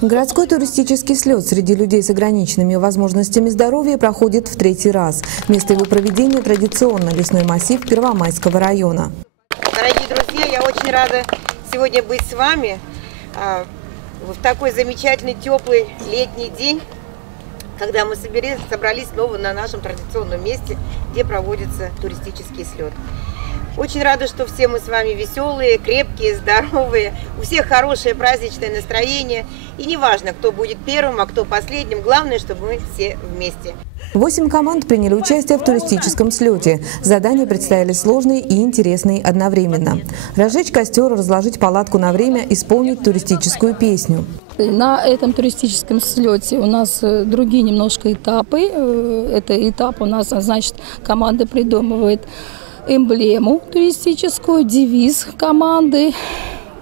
Городской туристический слет среди людей с ограниченными возможностями здоровья проходит в третий раз. Место его проведения традиционно лесной массив Первомайского района. Дорогие друзья, я очень рада сегодня быть с вами в такой замечательный теплый летний день, когда мы собрались снова на нашем традиционном месте, где проводится туристический слет. Очень рада, что все мы с вами веселые, крепкие, здоровые, у всех хорошее праздничное настроение. И не важно, кто будет первым, а кто последним, главное, чтобы мы все вместе. 8 команд приняли участие в туристическом слете. Задания предстояли сложные и интересные одновременно. Разжечь костер, разложить палатку на время, исполнить туристическую песню. На этом туристическом слете у нас другие немножко этапы. Это этап у нас, значит, команда придумывает эмблему туристическую, девиз команды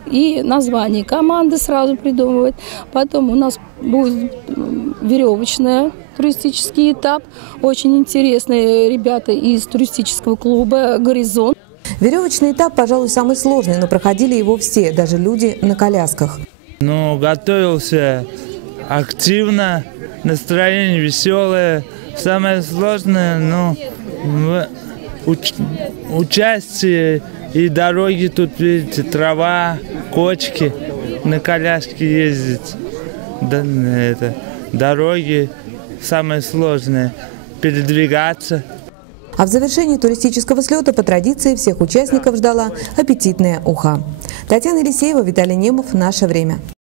и название команды сразу придумывает. Потом у нас будет веревочный туристический этап. Очень интересные ребята из туристического клуба «Горизонт». Веревочный этап, пожалуй, самый сложный, но проходили его все, даже люди на колясках. Готовился активно, настроение веселое. Самое сложное, участие и дороги тут, видите, трава, кочки, на коляске ездить. Дороги самое сложное, передвигаться. А в завершении туристического слета по традиции всех участников ждала аппетитная уха. Татьяна Елисеева, Виталий Немов. Наше время.